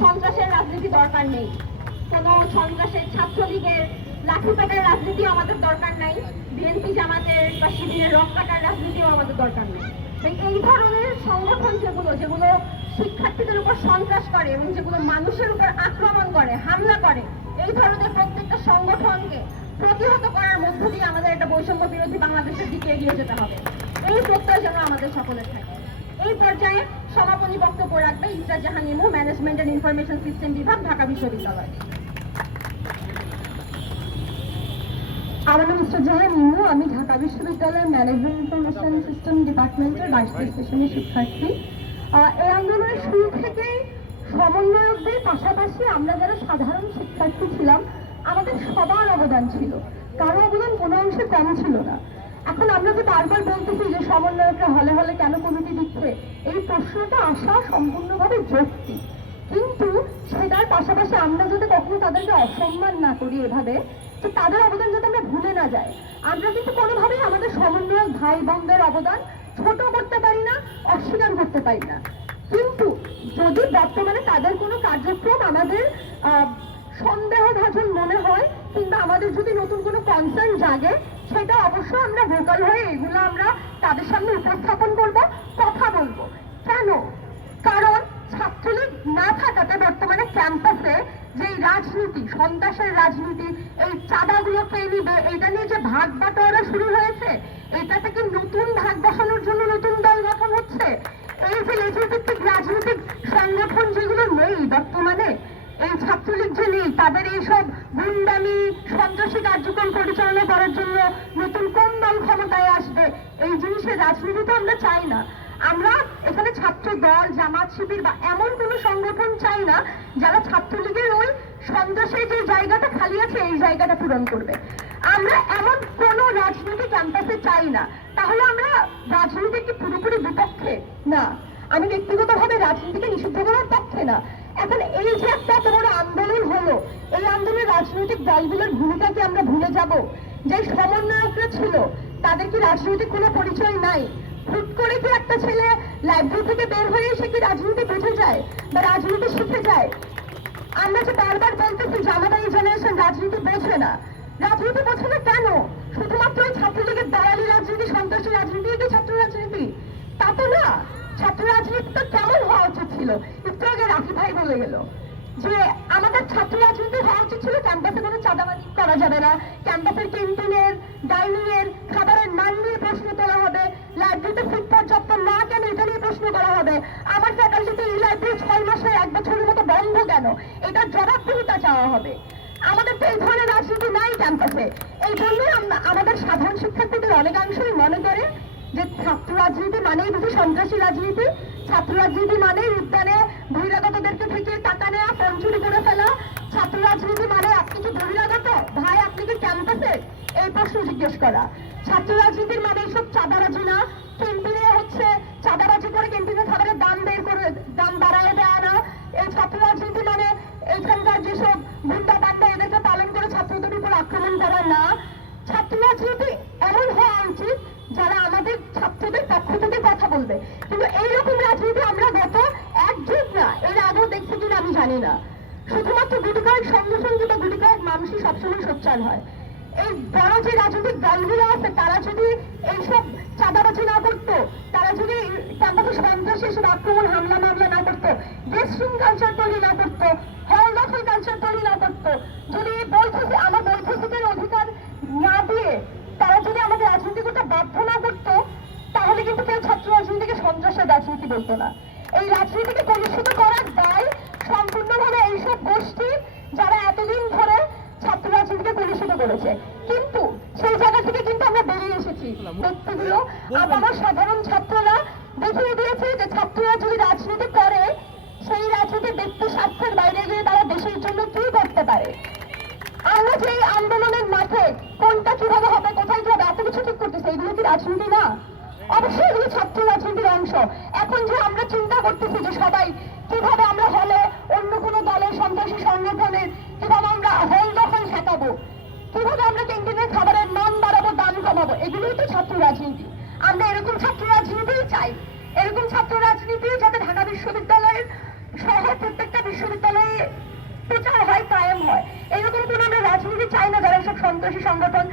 সন্ত্রাসের রাজনীতি দরকার নেই, কোনো সন্ত্রাসের ছাত্রলীগের লাঠিপেটার রাজনীতিও আমাদের দরকার নাই, বিএনপি জামাতের বা শিবিরের রং কাটার রাজনীতিও আমাদের দরকার নেই। এই ধরনের সংগঠন যেগুলো শিক্ষার্থীদের উপর সন্ত্রাস করে এবং যেগুলো মানুষের উপর আক্রমণ করে, হামলা করে, এই ধরনের প্রত্যেকটা সংগঠনকে প্রতিহত করার মধ্য দিয়ে আমাদের একটা বৈষম্য বিরোধী বাংলাদেশের দিকে এগিয়ে যেতে হবে। এই প্রত্যয় যেন আমাদের সকলের থাকে। এই পর্যায়ে সমাপনী বক্তব্য রাখবে ইসরাত জাহান ইমু, ম্যানেজমেন্ট এন্ড ইনফরমেশন সিস্টেম বিভাগ, ঢাকা বিশ্ববিদ্যালয়। আমার নাম ইসরাত জাহান ইমু, আমি ঢাকা বিশ্ববিদ্যালয়ের ম্যানেজমেন্ট ইনফরমেশন সিস্টেম ডিপার্টমেন্টের 22 সেশনের শিক্ষার্থী। এই আন্দোলনের শুরু থেকেই সমন্বয়কদের পাশাপাশি আমরা যারা সাধারণ শিক্ষার্থী ছিলাম, আমাদের সবার অবদান ছিল, কারো অবদান কোনো অংশে কম ছিল না। এখন আমরা যে বারবার বলতেছি যে সমন্বয়করা হলে হলে কেন কমিটি দিচ্ছে, এই প্রশ্নটা আসা সম্পূর্ণভাবে যৌক্তিক, কিন্তু সেটার পাশাপাশি আমরা যাতে কখনো তাদেরকে অসম্মান না করি এভাবে, যে তাদের অবদান যাতে আমরা ভুলে না যাই। আমরা কিন্তু কোনোভাবেই আমাদের সমন্বয়ক ভাই বোনদের অবদান ছোট করতে পারি না, অস্বীকার করতে পারি না। কিন্তু যদি বর্তমানে তাদের কোনো কার্যক্রম আমাদের সন্দেহভাজন মনে হয়, কিংবা আমাদের যদি নতুন কোনো কনসার্ন জাগে, সেটা অবশ্যই আমরা ভোকাল হয়ে এগুলো আমরা তাদের সামনে উপস্থাপন করব, কথা বলবো। কেন? কারণ ছাত্রলীগ না থাকাতে বর্তমানে ক্যাম্পাসে যে রাজনীতি, সন্ত্রাসের রাজনীতি, এই চাঁদাগুলো কে নিবে, এটা নিয়ে যে ভাগ বাটোয়ারা শুরু হয়েছে, এটা থেকে নতুন ভাগ বসানোর জন্য নতুন দল গঠন হচ্ছে। এই যে লেজিস্লেটিভ রাজনৈতিক সংগঠন যেগুলো নেই বর্তমানে, এই ছাত্রলীগ যে নেই, তাদের এইসব গুন্ডামি সন্ত্রাসী কার্যক্রম পরিচালনা করার জন্য নতুন কোন দল ক্ষমতায় আসবে, এই জিনিসের রাজনীতি তো আমরা চাই না। আমরা এখানে ছাত্র দল, জামাত, শিবির বা এমন কোনো সংগঠন চাই না যারা ছাত্রলীগের ওই সন্ত্রাসের যে জায়গাটা খালি আছে এই জায়গাটা পূরণ করবে। আমরা এমন কোনো রাজনীতি ক্যাম্পাসে চাই না। তাহলে আমরা রাজনীতি কি পুরোপুরি বিপক্ষে? না, আমি ব্যক্তিগতভাবে রাজনীতিকে নিষিদ্ধ করার পক্ষে না। এখন এই যে একটা বড় আন্দোলন হলো, এই আন্দোলনের রাজনৈতিক দলগুলোর ভূমিকাকে আমরা ভুলে যাব? যে সমন্বয়করা ছিল তাদের কি রাজনৈতিক কোনো পরিচয় নাই? হুট করে কি একটা ছেলে লাইব্রেরি থেকে বের হয়ে সে কি রাজনীতি বুঝে যায় বা রাজনীতি শিখে যায়? আমরা যে বারবার বলতেছি যে আমাদের এই জেনারেশন রাজনীতি বোঝে না। রাজনীতি বোঝে না কেন? শুধুমাত্র ওই ছাত্রলীগের দলালি রাজনীতি, সন্ত্রাসী রাজনীতি কি ছাত্র রাজনীতি? তা তো না। ছাত্র রাজনীতিটা কেমন হওয়া উচিত ছিল? একটু আগে রাফি ভাই বলে গেল যে আমাদের ছাত্র রাজনীতি হওয়া উচিত ছিল ক্যাম্পাসে কোনো চাঁদাবাজি করা যাবে না, ক্যাম্পাসের ক্যান্টিনের, ডাইনিং এর খাবারের মান নিয়ে প্রশ্ন তোলা হবে, লাইব্রেরিতে ফুড পর্যাপ্ত না কেন এটা নিয়ে প্রশ্ন করা হবে, আমার ফ্যাকাল্টিতে এই লাইব্রেরি 6 মাসে 1 বছরের মতো বন্ধ কেন, এটার জবাবদিহিতা চাওয়া হবে। আমাদের তো এই ধরনের রাজনীতি নাই ক্যাম্পাসে। এই জন্যই আমাদের সাধারণ শিক্ষার্থীদের অনেকাংশই মনে করে যে ছাত্র রাজনীতি মানেই বুঝি সন্ত্রাসী রাজনীতি, ছাত্র রাজনীতি মানেই উদ্যানে বহিরাগতদেরকে থেকে টাকা নেওয়া, ফোন চুরি করে ফেলা, ছাত্র রাজনীতি মানে আপনি কি বহিরাগত ভাই, আপনি কি ক্যাম্পাসে, এই প্রশ্ন জিজ্ঞেস করা। ছাত্র রাজনীতির মানে এইসব চাঁদাবাজি না, ক্যান্টিনে হচ্ছে চাঁদাবাজি করে ক্যান্টিনে খাবারের দাম বের করে দাম বাড়ায় দেওয়া না। এই ছাত্র রাজনীতি মানে এইখানকার যেসব গুন্ডা বান্ডা এদেরকে পালন করে ছাত্রদের উপর আক্রমণ করা না। ছাত্র রাজনীতি এমন হওয়া উচিত যারা আমাদের ছাত্রদের পক্ষ থেকে কথা বলবে। কিন্তু এইরকম রাজনীতি আমরা গত 1 যুগ না, এর আগেও দেখছি কিনা আমি জানি না। শুধুমাত্র গুটি কয়েক সংগঠন বা গুটি কয়েক মানুষই সবসময় সোচ্চার হয়। এই বড় যে রাজনৈতিক দলগুলো আছে তারা যদি এইসব চাঁদাবাজি না করতো, তারা যদি ক্যাম্পাসে সন্ত্রাসী এসব আক্রমণ হামলা মামলা না করতো, ড্রেসিং কালচার তৈরি না করতো, হল দখল কালচার তৈরি না করতো, যদি আমার বৈধতার অধিকার না দিয়ে তারা যদি আমাদের রাজনীতি করতে বাধ্য না করতো, তাহলে কিন্তু কেউ ছাত্র রাজনীতিকে সন্ত্রাসের রাজনীতি বলতো না। এই রাজনীতিকে কলুষিত করার দায় সম্পূর্ণভাবে এইসব গোষ্ঠী যারা এতদিন ধরে ছাত্র রাজনীতিকে কলুষিত করেছে। কিন্তু সেই জায়গা থেকে কিন্তু আমরা বেরিয়ে এসেছি। ব্যক্তিগুলো আমার সাধারণ ছাত্ররা দেখিয়ে দিয়েছে যে ছাত্ররা যদি রাজনীতি করে, সেই রাজনীতি ব্যক্তি স্বার্থের বাইরে গিয়ে তারা দেশের জন্য কি করতে পারে। আমরা যে আন্দোলনের মাঠে কোনটা কিভাবে হবে, কোথায় কি হবে, এত কিছু ঠিক করতেছে, এগুলো কি রাজনীতি না? অবশ্যই এগুলো ছাত্র রাজনীতির অংশ। এখন যে আমরা চিন্তা করতেছি যে সবাই কিভাবে আমরা হলে অন্য কোনো দলের সন্ত্রাসী সংগঠনের কিভাবে আমরা হল দখল ঠেকাবো, কিভাবে আমরা ক্যান্টিনের খাবারের মান বাড়াবো, দাম কমাবো, এগুলোই তো ছাত্র রাজনীতি। আমরা এরকম ছাত্র রাজনীতিই চাই। এরকম ছাত্র রাজনীতি যাতে ঢাকা বিশ্ববিদ্যালয়ের সহ প্রত্যেকটা বিশ্ববিদ্যালয় প্রচার হয়, কায়েম হয়। এরকম কোনো আমরা রাজনীতি চাই না যারা সব সন্ত্রাসী সংগঠন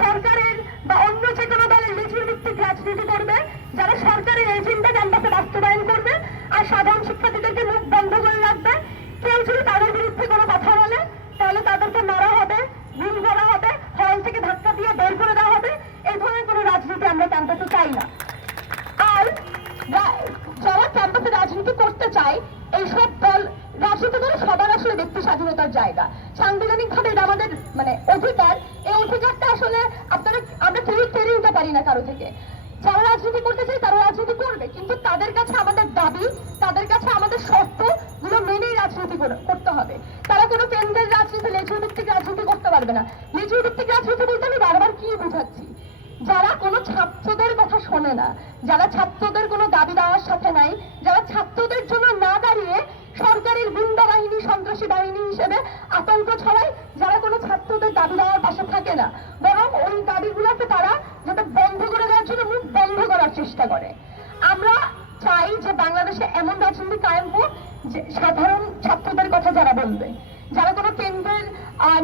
সরকারের বা অন্য যে কোনো দলের লিজুর ভিত্তিক রাজনীতি করবে, যারা সরকারের এজেন্ডা ক্যাম্পাসে বাস্তবায়ন করবে আর সাধারণ শিক্ষার্থীদেরকে মুখ বন্ধ করে রাখবে। কেউ যদি তাদের বিরুদ্ধে কোনো কথা বলে তাহলে তাদেরকে মারা হবে, গুম করা হবে, হল থেকে ধাক্কা দিয়ে বের করে দেওয়া হবে। এই ধরনের কোনো রাজনীতি আমরা ক্যাম্পাসে চাই না। আর যারা ক্যাম্পাসে রাজনীতি করতে চায় এইসব দল, রাজনীতি করে সবার আসলে ব্যক্তি স্বাধীনতার জায়গা, সাংবিধানিক ভাবে এটা আমাদের মানে অধিকার। এই অধিকারটা আসলে আমরা কেউ কেড়ে নিতে পারি না কারো থেকে। যারা রাজনীতি করতে চায় তারা রাজনীতি করবে, কিন্তু তাদের কাছে আমাদের দাবি, তাদের কাছে আমাদের শর্ত গুলো মেনেই রাজনীতি করতে হবে। তারা কোনো কেন্দ্রের রাজনীতি, লেজুর ভিত্তিক রাজনীতি করতে পারবে না। লেজুর ভিত্তিক রাজনীতি বলতে আমি বারবার কি বোঝাচ্ছি, যারা কোনো ছাত্রদের কথা শোনে না, যারা ছাত্রদের কোনো দাবি দেওয়ার সাথে নাই, যারা ছাত্রদের জন্য না দাঁড়িয়ে সরকারের গুন্ডা বাহিনী, সন্ত্রাসী বাহিনী হিসেবে আতঙ্ক ছড়ায়, যারা কোনো ছাত্রদের দাবি দেওয়ার পাশে থাকে না, বরং ওই দাবিগুলোকে তারা যাতে বন্ধ করে দেওয়ার জন্য মুখ বন্ধ করার চেষ্টা করে। আমরা চাই যে বাংলাদেশে এমন রাজনীতি কায়েম হোক যে সাধারণ ছাত্রদের কথা যারা বলবে, যারা কোনো কেন্দ্রের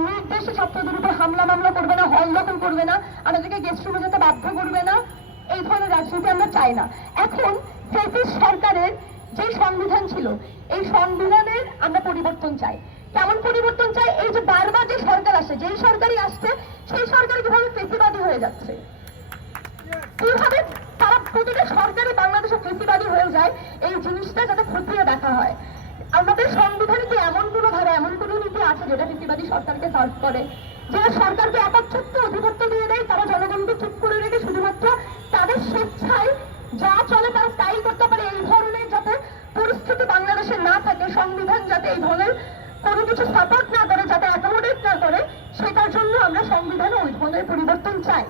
নির্দেশে ছাত্রদের উপর হামলা মামলা করবে না, হল দখল করবে না, আমাদেরকে গেস্ট রুমে যেতে বাধ্য করবে না, এই ধরনের রাজনীতি আমরা চাই না। এখন ফ্যাসিস্ট সরকারের যে সংবিধান ছিল, এই সংবিধানের আমরা পরিবর্তন চাই। কেমন পরিবর্তন চাই? এই যে বারবার যে সরকার আসে, যেই সরকারই আসছে সেই সরকার কিভাবে ফেসিবাদী হয়ে যাচ্ছে, কিভাবে তারা প্রতিটা সরকারি বাংলাদেশে ফেসিবাদী হয়ে যায়, এই জিনিসটা যাতে খতিয়ে দেখা হয়। আমাদের সংবিধানে কি এমন কোনো ধারা, এমন কোনো নীতি আছে যেটা ফেসিবাদী সরকারকে সার্ভ করে, যারা সরকারকে একচ্ছত্র অধিপত্য দিয়ে দেয়, তারা জনগণকে চুপ করে রেখে শুধুমাত্র তাদের স্বেচ্ছায় যা চলে তারা তাই করতে পারে? এই ধরনের যাতে পরিস্থিতি বাংলাদেশে না থাকে, সংবিধান যাতে এই ধরনের কোনো কিছু সাপোর্ট না করে, যাতে অ্যাকোমোডেট না করে, সেটার জন্য আমরা সংবিধানে ওই ধরনের পরিবর্তন চাই।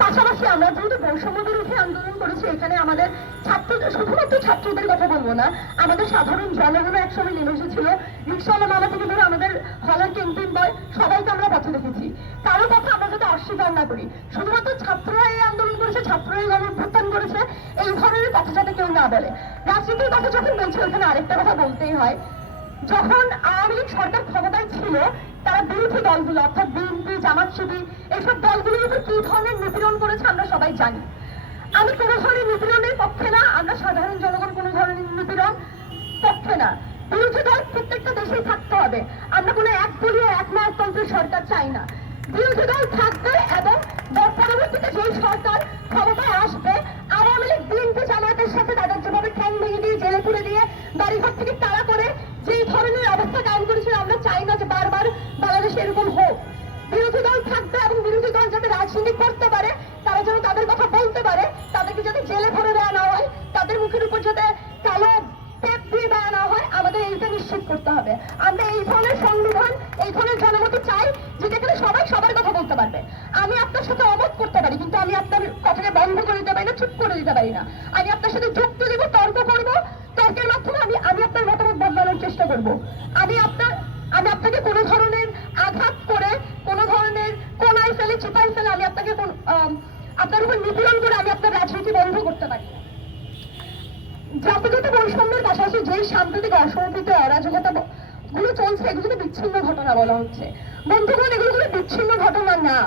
পাশাপাশি আমরা যেহেতু বৈষম্য বিরোধী আন্দোলন করেছি, এখানে আমাদের ছাত্রদের, শুধুমাত্র ছাত্রদের কথা বলবো না, আমাদের সাধারণ জনগণ একসময় নেমে এসেছিল। রিক্সাওয়ালা মামা থেকে ধরে আমাদের হলের ক্যান্টিন বয়, সবাইকে আমরা পথে দেখেছি। কারো কথা আমরা যাতে অস্বীকার না করি। শুধুমাত্র ছাত্ররা এই আন্দোলন করেছে, ছাত্ররা এই গণঅভ্যুত্থান করেছে, এই ধরনের কথা যাতে কেউ না বলে। রাজনীতির কথা যখন বলছে, ওখানে আরেকটা কথা বলতেই হয়। যখন আওয়ামী লীগ সরকার ক্ষমতায় ছিল, তারা বিরোধী দলগুলো অর্থাৎ বিএনপি, জামাত শিবির, এইসব দলগুলোর উপর কি ধরনের নিপীড়ন করেছে আমরা সবাই জানি। আমি কোনো ধরনের নিপীড়নের পক্ষে না, আমরা সাধারণ জনগণ কোনো ধরনের নিপীড়ন পক্ষে না। বিরোধী দল প্রত্যেকটা দেশেই থাকতে হবে। আমরা কোনো একদলীয় একনায়কতন্ত্রের সরকার চাই না। বিরোধী দল থাকবে এবং পরবর্তীতে যেই সরকার ক্ষমতায় আসবে, আওয়ামী লীগ, বিএনপি, জামায়াতের সাথে তাদের যেভাবে ঠ্যাং ভেঙে দিয়ে, জেলে পুরে দিয়ে, বাড়িঘর থেকে তাড়া করে যেই ধরনের অবস্থা কায়েম করেছিল, আমরা চাই না যে বারবার বাংলাদেশে এরকম হোক। বিরোধী দল থাকবে এবং বিরোধী দল যাতে রাজনীতি করতে পারে, তারা যেন তাদের কথা বলতে পারে, তাদেরকে যাতে জেলে ভরে দেওয়া না হয়, তাদের মুখের উপর যাতে কালো টেপ দিয়ে দেওয়া না হয়, আমাদের এইটা নিশ্চিত করতে হবে। আমরা এই ধরনের সংবিধান, এই ধরনের জনমতি চাই যেখানে সবাই সবার কথা বলতে পারবে। আমি আপনার সাথে অমত করতে পারি, কিন্তু আমি আপনার কথাকে বন্ধ করে দিতে পারি না, চুপ করে দিতে পারি না। আমি আপনার সাথে যুক্তি দিব, তর্ক করবো, তর্কের মাধ্যমে আমি আপনার মতামত বদলানোর চেষ্টা করব। আমি আপনাকে কোনো ধরনের আঘাত করে, কোনো ধরনের কোনায় ফেলে, চিপায় ফেলে আমি আপনাকে আপনার উপর নিপীড়ন করে আমি আপনার রাজনীতি বন্ধ করতে পারি না। জাতিগত বৈষম্যের পাশাপাশি যেই সাম্প্রতিক অসমর্পিত অরাজকতা গুলো চলছে, এগুলোকে বিচ্ছিন্ন ঘটনা বলা হচ্ছে। বন্ধুগণ, এগুলো কোনো বিচ্ছিন্ন ঘটনা না,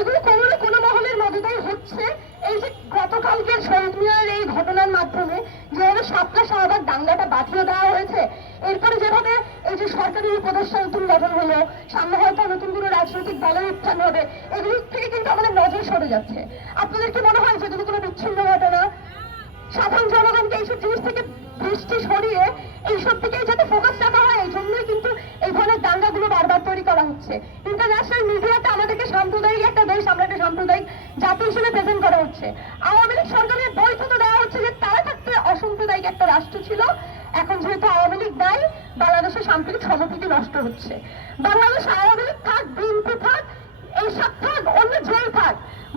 এগুলো কোনো না কোনো মহলের মদতেই হচ্ছে। এই যে গতকালকে শহীদ মিনারের এই ঘটনার মাধ্যমে যেভাবে শাপলা শাহবাগ দাঙ্গাটা বাঁধিয়ে দেওয়া হয়েছে, এরপরে যেভাবে এই যে সরকারি উপদেষ্টা নতুন গঠন হলো, সামনে হয়তো নতুন কোনো রাজনৈতিক দলের উত্থান হবে, এগুলো থেকে কিন্তু আমাদের নজর সরে যাচ্ছে। আপনাদের কি মনে হয় যে এগুলো কোনো বিচ্ছিন্ন ঘটনা? সাধারণ জনগণকে এইসব জিনিস থেকে দৃষ্টি সরিয়ে এইসব থেকে যাতে ফোকাস রাখা হয়, এই জন্যই কিন্তু এই ধরনের দাঙ্গাগুলো বারবার তৈরি করা হচ্ছে। ইন্টারন্যাশনাল মিডিয়াতে আমাদেরকে সাম্প্রদায়িক একটা দেশ, আমরা একটা সাম্প্রদায়িক জাতি হিসেবে প্রেজেন্ট করা হচ্ছে। আওয়ামী লীগ সরকারের বৈধতা দেওয়া হচ্ছে যে তারা থাকতে অসাম্প্রদায়িক একটা রাষ্ট্র ছিল। এখন যেহেতু আওয়ামী লীগ নাই, বাংলাদেশের সাম্প্রতিক সমপ্রীতি নষ্ট হচ্ছে। বাংলাদেশে আওয়ামী লীগ থাক, বিএনপি থাক, এইসব থাক, অন্য যেই থাক,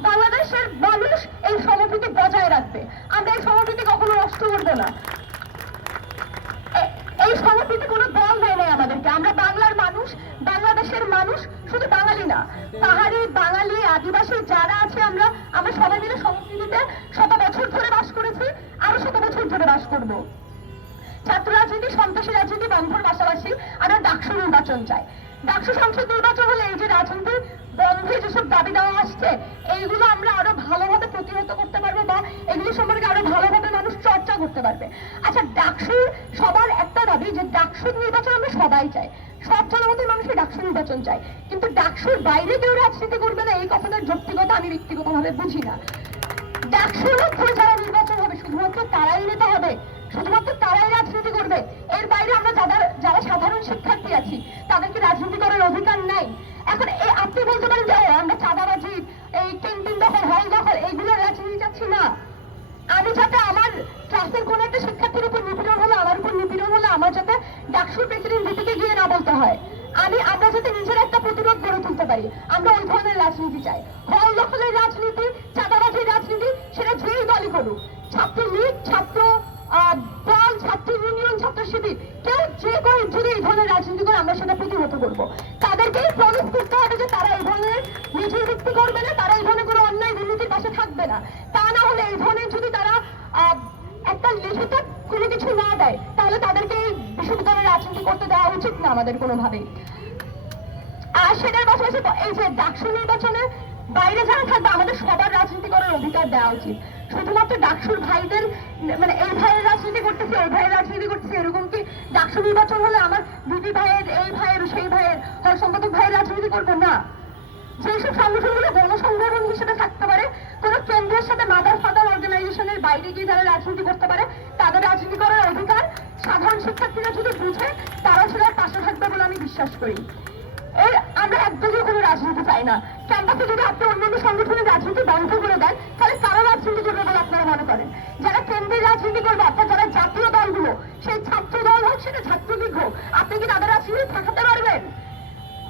বাংলাদেশের মানুষ এই সমপ্রীতি বজায় রাখবে। আমরা এই সমপ্রীতি কখনো নষ্ট করবো না। এই সমপ্রীতি কোনো দল দেয় নাই আমাদেরকে। আমরা বাংলার মানুষ, বাংলাদেশের মানুষ, শুধু বাঙালি না, পাহাড়ি, বাঙালি, আদিবাসী যারা আছে, আমরা সবাই মিলে সমপ্রীতিতে শত বছর ধরে বাস করেছি, আরো শত বছর ধরে বাস করবো। ছাত্র রাজনীতি রাজনীতি, সন্ত্রাসী রাজনীতি বন্ধর পাশাপাশি আমরা ডাকসু নির্বাচন চাই। ডাকসু সংসদ নির্বাচন হলে এই যে রাজনীতি বন্ধে যেসব দাবি দেওয়া আসছে, এইগুলো আমরা আরো ভালোভাবে প্রতিহত করতে পারবো বা এগুলো সম্পর্কে আরো ভালোভাবে মানুষ চর্চা করতে পারবে। আচ্ছা, ডাকসুর সবার একটা দাবি যে ডাকসুর নির্বাচন আমরা সবাই চাই, সব জনগণের মানুষই ডাকসু নির্বাচন চাই, কিন্তু ডাকসুর বাইরে কেউ রাজনীতি করবে না, এই কথাটার যৌক্তিকতা আমি ব্যক্তিগতভাবে বুঝি না। ডাকসুর মধ্যে যারা নির্বাচন হবে শুধুমাত্র তারাই নেতা হবে, শুধুমাত্র তারাই রাজনীতি করবে। এর বাইরে আমরা যারা সাধারণ শিক্ষার্থী আছি তাদেরকে রাজনীতি করার অধিকার নাই। এখন আপনি বলতে পারেন যে আমরা চাঁদাবাজি, এই ক্যান্টিন দখল, হল দখল, এইগুলোর রাজনীতি চাচ্ছি না। আমি যাতে আমার ক্লাসের কোন একটা শিক্ষার্থীর উপর নিপীড়ন হলো, আমার উপর নিপীড়ন হলো, আমার যাতে ডাকসুর প্রেসিডেন্ট দিদিকে গিয়ে না বলতে হয়, আমরা যাতে নিজের একটা প্রতিরোধ গড়ে তুলতে পারি, আমরা ওই ধরনের রাজনীতি চাই। হল দখলের রাজনীতি, চাঁদাবাজির রাজনীতি সেটা যেই দলই করুক, ছাত্রলীগ, ছাত্র দল, ছাত্র ইউনিয়ন, ছাত্র শিবির, কেউ যে কোনো যদি এই ধরনের রাজনীতি করে আমরা সেটা প্রতিহত করবো। তাদেরকেই প্রমিস করতে হবে যে তারা এই ধরনের নিজের ভিত্তি করবে না, তারা এই ধরনের কোনো অন্যায় দুর্নীতির পাশে থাকবে না। তা না হলে এই ধরনের যদি তারা একটা লিখিত কোনো কিছু না দেয়, তাহলে তাদেরকে এই বিশ্ববিদ্যালয়ে রাজনীতি করতে দেওয়া উচিত না আমাদের কোনোভাবেই। আর সেটার পাশাপাশি এই যে ডাকসু নির্বাচনে বাইরে যারা থাকবে আমাদের সবার রাজনীতি করার অধিকার দেওয়া উচিত। শুধুমাত্র ডাকসুর ভাইদের, মানে এই ভাইয়ের রাজনীতি করতেছে, ওই ভাইয়ের রাজনীতি করতেছে, এরকম কি ডাকসু নির্বাচন হলে আমার দিদি ভাইয়ের, এই ভাইয়ের, সেই ভাইয়ের, হয় সম্পাদক ভাইয়ের রাজনীতি করবে না? যেসব সংগঠনগুলো গণসংগঠন হিসেবে থাকতে পারে, কোনো কেন্দ্রের সাথে মাদার ফাদার অর্গানাইজেশনের বাইরে গিয়ে যারা রাজনীতি করতে পারে, তাদের রাজনীতি করার অধিকার সাধারণ শিক্ষার্থীরা যদি বুঝে, তারা সেটার পাশে থাকবে বলে আমি বিশ্বাস করি। আমরা একদমই কোনো রাজনীতি চাই না। ক্যাম্পাসে যদি আপনি অন্যান্য সংগঠনের রাজনীতি বন্ধ করে দেন, তাহলে কারা রাজনীতি করবে বলে আপনারা মনে করেন? যারা কেন্দ্রের রাজনীতি করবে, অর্থাৎ যারা জাতীয় দলগুলো, সেই ছাত্র দল হোক, সেটা ছাত্রলীগ হোক, আপনি কি তাদের রাজনীতি ঠেকাতে পারবেন?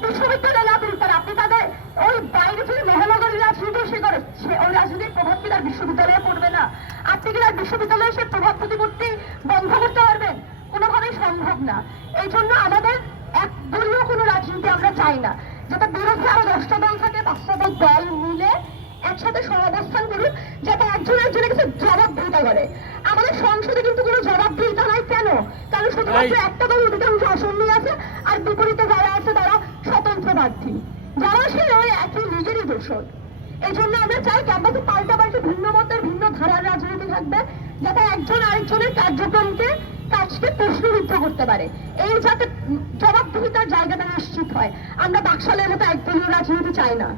বিশ্ববিদ্যালয় না তুলতে পারে, আপনি তাদের ওই বাইরে যদি মহানগরীর রাজনীতি সে করে, ওই রাজনীতির প্রভাব কি তার বিশ্ববিদ্যালয়ে পড়বে না? আপনি কি তার বিশ্ববিদ্যালয়ে সে প্রভাব প্রতিপত্তি বন্ধ করতে পারবেন? কোনোভাবেই সম্ভব না। এই জন্য আমাদের একদলীয় কোনো রাজনীতি আমরা চাই না। যাতে বিরোধী আরো 10টা দল থাকে, 5টা দল মিলে একসাথে সহাবস্থান করুন, যাতে একজন একজনের কাছে জবাবদিহিতা করে। আমাদের সংসদে কিন্তু কোনো জবাবদিহিতা নাই। কেন? কারণ শুধুমাত্র একটা দল অধিকাংশ আসন নিয়ে আছে, আর বিপরীতে যারা আছে তারা স্বতন্ত্র প্রার্থী, যারা আসলে ওই একই লিগেরই দোষর। এই জন্য আমরা চাই ক্যাম্পাসে পাল্টাপাল্টি ভিন্ন মতের, ভিন্ন ধারার রাজনীতি থাকবে, যাতে একজন আরেকজনের কার্যক্রমকে, কাজকে প্রশ্নবিদ্ধ করতে পারে, এই যাতে জবাবদিহিতার জায়গাটা নিশ্চিত হয়। আমরা বাকশালের মতো একদলীয় রাজনীতি চাই না।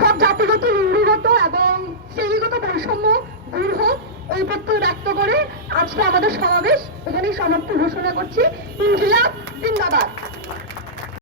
সব জাতিগত, লিঙ্গগত এবং শ্রেণীগত বৈষম্য দূর হোক, এই প্রত্যয় ব্যক্ত করে আজকে আমাদের সমাবেশ এখানেই সমাপ্ত ঘোষণা করছি। ইনকিলাব